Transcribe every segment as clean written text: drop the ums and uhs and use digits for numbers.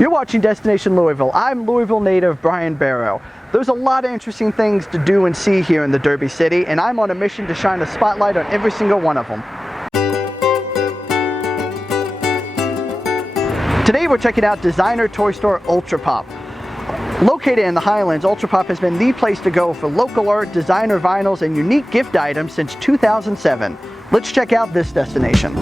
You're watching Destination Louisville. I'm Louisville native Brian Barrow. There's a lot of interesting things to do and see here in the Derby City, and I'm on a mission to shine a spotlight on every single one of them. Today we're checking out designer toy store Ultra Pop. Located in the Highlands, Ultra Pop has been the place to go for local art, designer vinyls, and unique gift items since 2007. Let's check out this destination.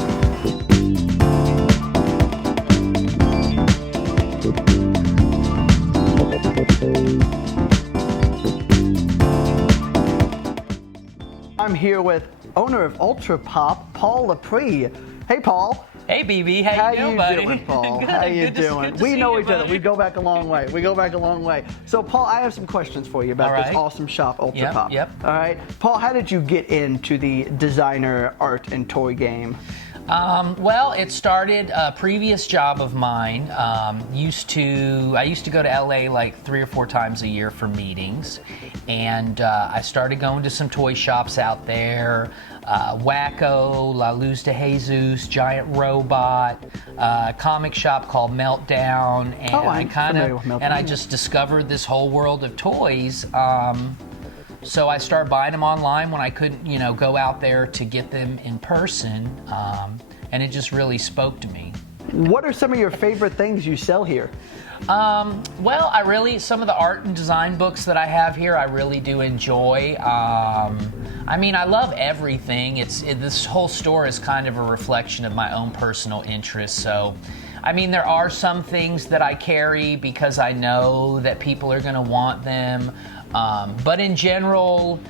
I'm here with owner of Ultra Pop, Paul Lapre. Hey, Paul. Hey, BB. How you doing, buddy? Doing, Paul? Good, How you good doing? To We see know you, each other. buddy. We go back a long way. So, Paul, I have some questions for you about this awesome shop, Ultra Pop. Yep. All right. Paul, how did you get into the designer art and toy game? Well, it started a previous job of mine. I used to go to LA like 3 or 4 times a year for meetings, and I started going to some toy shops out there. Wacko, La Luz de Jesus, Giant Robot, comic shop called Meltdown, and I just discovered this whole world of toys. So I started buying them online when I couldn't, go out there to get them in person, and it just really spoke to me. What are some of your favorite things you sell here? Well, some of the art and design books that I have here, I really do enjoy. I love everything. This whole store is kind of a reflection of my own personal interests. So, there are some things that I carry because I know that people are going to want them. But in general,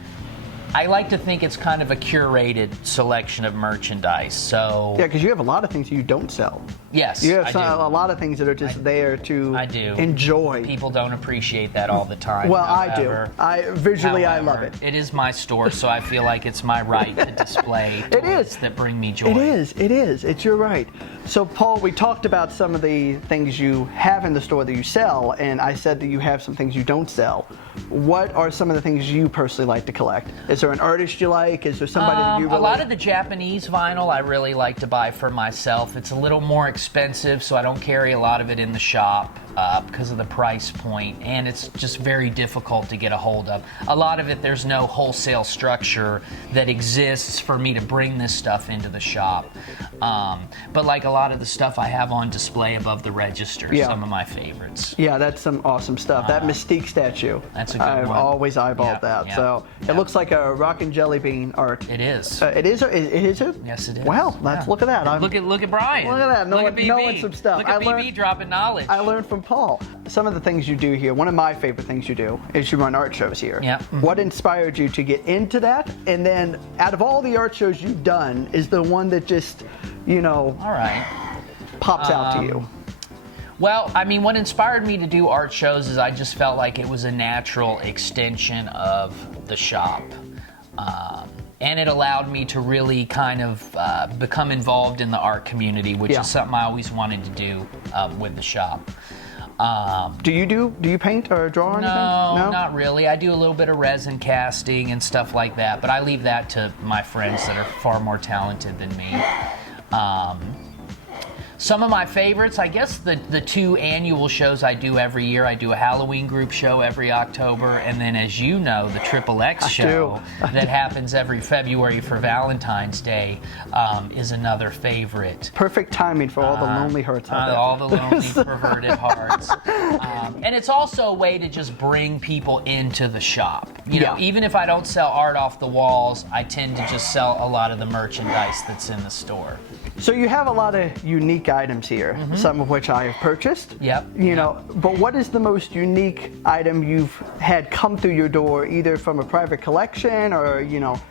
I like to think it's kind of a curated selection of merchandise. So yeah, because you have a lot of things you don't sell. Yes, you have a lot of things that are just there to enjoy. People don't appreciate that all the time. Well, however, I do. Visually, I love it. It is my store, so I feel like it's my right to display toys that bring me joy. It is. It's your right. So, Paul, we talked about some of the things you have in the store that you sell, and I said that you have some things you don't sell. What are some of the things you personally like to collect? Is there an artist you like? Is there somebody that you really... A lot of the Japanese vinyl I really like to buy for myself. It's a little more expensive, so I don't carry a lot of it in the shop because of the price point, and it's just very difficult to get a hold of. A lot of it, there's no wholesale structure that exists for me to bring this stuff into the shop. But like a lot of the stuff I have on display above the register, some of my favorites. Yeah, that's some awesome stuff. That Mystique statue. That's a good one. I've always eyeballed that. So it looks like a rock and jelly bean art. It is. It is. Is it? Yes, it is. Wow, let's look at that. Look at Brian. Look at that. Knowing some stuff. Look at BB dropping knowledge. I learned from Paul. Some of the things you do here, one of my favorite things you do is you run art shows here. Yeah. What inspired you to get into that? And then out of all the art shows you've done, is the one that just, all right, pops out to you? Well, what inspired me to do art shows is I just felt like it was a natural extension of the shop. And it allowed me to really kind of become involved in the art community, which is something I always wanted to do with the shop. Do you paint or draw anything? No, not really. I do a little bit of resin casting and stuff like that, but I leave that to my friends that are far more talented than me. Some of my favorites, I guess the 2 annual shows I do every year. I do a Halloween group show every October, and then as you know, the XXX show that happens every February for Valentine's Day is another favorite. Perfect timing for all the lonely hearts out there. All the lonely, perverted hearts. And it's also a way to just bring people into the shop. Even if I don't sell art off the walls, I tend to just sell a lot of the merchandise that's in the store. So you have a lot of unique items here, some of which I have purchased. Yep. But what is the most unique item you've had come through your door, either from a private collection or,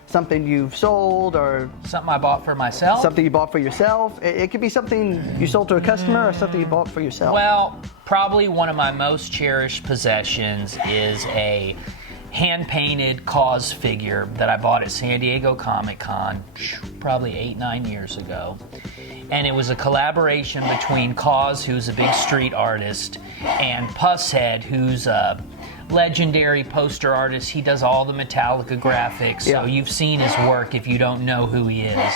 something you've sold or... Something I bought for myself? Something you bought for yourself. It could be something you sold to a customer or something you bought for yourself. Well, probably one of my most cherished possessions is a hand-painted KAWS figure that I bought at San Diego Comic-Con probably 8-9 years ago. And it was a collaboration between KAWS, who's a big street artist, and Pusshead, who's a legendary poster artist. He does all the Metallica graphics, so you've seen his work if you don't know who he is.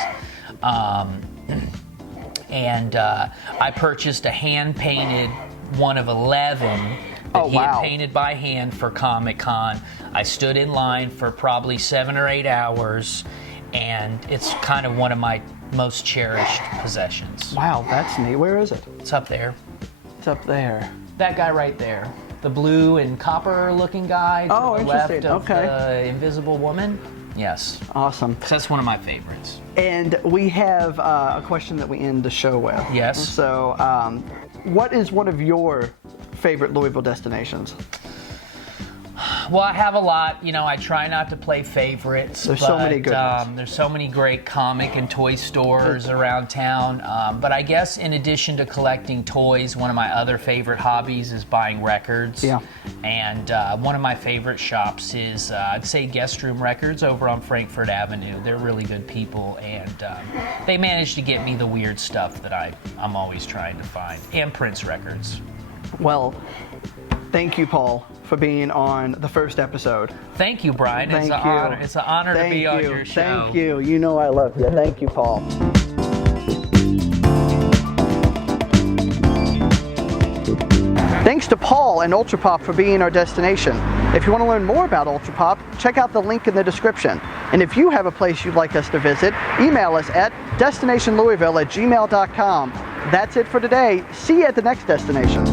And I purchased a hand-painted one of 11 that Oh, he wow. had painted by hand for Comic-Con. I stood in line for probably 7 or 8 hours, and it's kind of one of my most cherished possessions. Wow, that's neat. Where is it? It's up there. It's up there. That guy right there. The blue and copper looking guy to Oh, the left interesting. of Okay. the Invisible Woman. Yes. Awesome. That's one of my favorites. And we have a question that we end the show with. Yes. So, what is one of your favorite Louisville destinations? Well, I have a lot. You know, I try not to play favorites. There's so many good ones. There's so many great comic and toy stores around town. But I guess in addition to collecting toys, one of my other favorite hobbies is buying records. Yeah. And one of my favorite shops is, I'd say, Guest Room Records over on Frankfurt Avenue. They're really good people, and they manage to get me the weird stuff that I'm always trying to find. And Prince Records. Well, thank you, Paul, for being on the first episode. Thank you, Brian. Thank It's an you. honor. It's an honor to be on your show. Thank you. You know I love you. Thank you, Paul. Thanks to Paul and Ultra Pop for being our destination. If you want to learn more about Ultra Pop, check out the link in the description. And if you have a place you'd like us to visit, email us at destinationlouisville@gmail.com. That's it for today. See you at the next destination.